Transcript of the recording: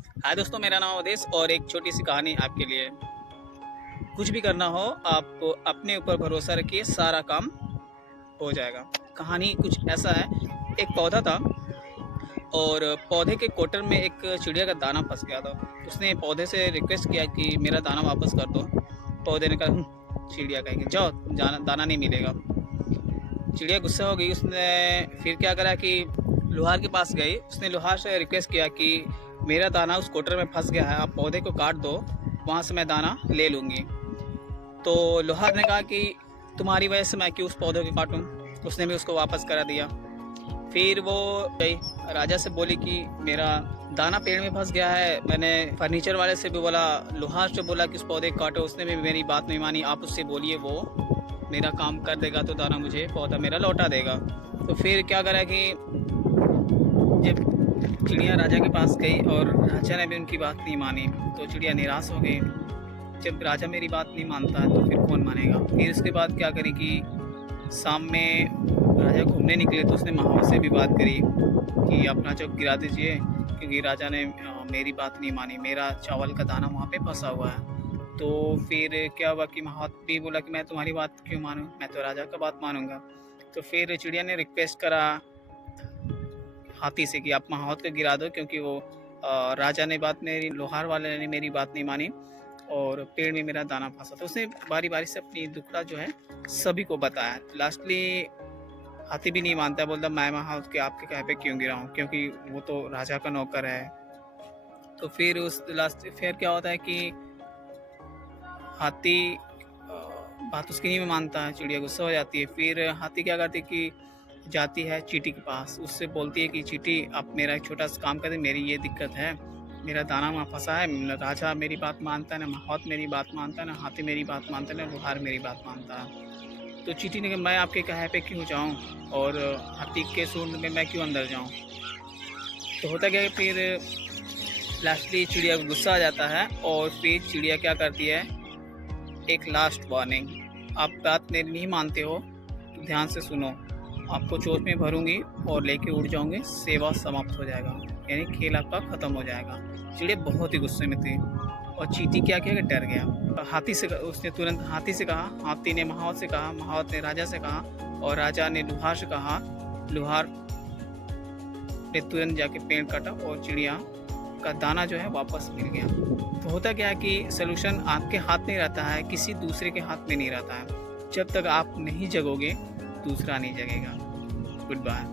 हाय दोस्तों, मेरा नाम अवधेश और एक छोटी सी कहानी आपके लिए। कुछ भी करना हो, आप अपने ऊपर भरोसा रखिए, सारा काम हो जाएगा। कहानी कुछ ऐसा है। एक पौधा था और पौधे के कोटर में एक चिड़िया का दाना फंस गया था। उसने पौधे से रिक्वेस्ट किया कि मेरा दाना वापस कर दो। पौधे ने कहा, चिड़िया कहेगी जाओ, दाना नहीं मिलेगा। चिड़िया गुस्सा हो गई। उसने फिर क्या करा कि लोहार के पास गई। उसने लोहार से रिक्वेस्ट किया कि मेरा दाना उस कोटर में फंस गया है, आप पौधे को काट दो, वहाँ से मैं दाना ले लूँगी। तो लोहार ने कहा कि तुम्हारी वजह से मैं क्यों उस पौधे को काटूँ। उसने भी उसको वापस करा दिया। फिर वो गई राजा से बोली कि मेरा दाना पेड़ में फंस गया है। मैंने फर्नीचर वाले से भी बोला, लोहार से बोला कि उस पौधे को काटो, उसने भी मेरी बात नहीं मानी। आप उससे बोलिए, वो मेरा काम कर देगा तो दाना मुझे पौधा मेरा लौटा देगा। तो फिर क्या करा कि जब चिड़िया राजा के पास गई और राजा ने भी उनकी बात नहीं मानी, तो चिड़िया निराश हो गई। जब राजा मेरी बात नहीं मानता है तो फिर कौन मानेगा। फिर उसके बाद क्या करी कि शाम में राजा घूमने निकले तो उसने महावत से भी बात करी कि अपना चौक गिरा दीजिए, क्योंकि राजा ने मेरी बात नहीं मानी, मेरा चावल का दाना वहाँ पे फंसा हुआ है। तो फिर क्या हुआ कि महावत भी बोला कि मैं तुम्हारी बात क्यों मानूं, मैं तो राजा का बात मानूंगा। तो फिर चिड़िया ने रिक्वेस्ट करा हाथी से कि आप महावत को गिरा दो, क्योंकि वो राजा ने बात मेरी, लोहार वाले ने मेरी बात नहीं मानी और पेड़ में मेरा दाना फंसा। तो उसने बारी बारी से अपनी दुखड़ा जो है सभी को बताया। लास्टली हाथी भी नहीं मानता, बोलता मैं महावत के आपके कहे पे क्यों गिरा हूँ, क्योंकि वो तो राजा का नौकर है। तो फिर उस लास्ट फिर क्या होता है कि हाथी बात उसकी नहीं मानता है। चिड़िया गुस्सा हो जाती है। फिर हाथी क्या करती है कि जाती है चींटी के पास, उससे बोलती है कि चींटी आप मेरा एक छोटा सा काम कर दे, मेरी ये दिक्कत है, मेरा दाना वहाँ फंसा है, राजा मेरी बात मानता है ना, महावत मेरी बात मानता है ना, हाथी मेरी बात मानता है ना, लोहार मेरी बात मानता है। तो चींटी ने कहा मैं आपके कहे पे क्यों जाऊँ और हाथी के सूंड में मैं क्यों अंदर जाऊँ। तो होता क्या है, फिर लास्टली चिड़िया को गुस्सा आ जाता है और फिर चिड़िया क्या करती है, एक लास्ट वार्निंग, आप बात मेरी नहीं मानते हो तो ध्यान से सुनो, आपको चोट में भरूंगी और लेके उड़ जाऊंगी, सेवा समाप्त हो जाएगा, यानी खेल आपका खत्म हो जाएगा। चिड़िया बहुत ही गुस्से में थी और चींटी क्या किया कि डर गया। हाथी से उसने तुरंत हाथी से कहा, हाथी ने महावत से कहा, महावत ने राजा से कहा और राजा ने लोहार से कहा। लोहार ने तुरंत जाके पेड़ काटा और चिड़िया का दाना जो है वापस मिल गया। तो होता क्या है कि सलूशन आपके हाथ में रहता है, किसी दूसरे के हाथ में नहीं रहता है। जब तक आप नहीं जगोगे दूसरा नहीं जगेगा। Good bye.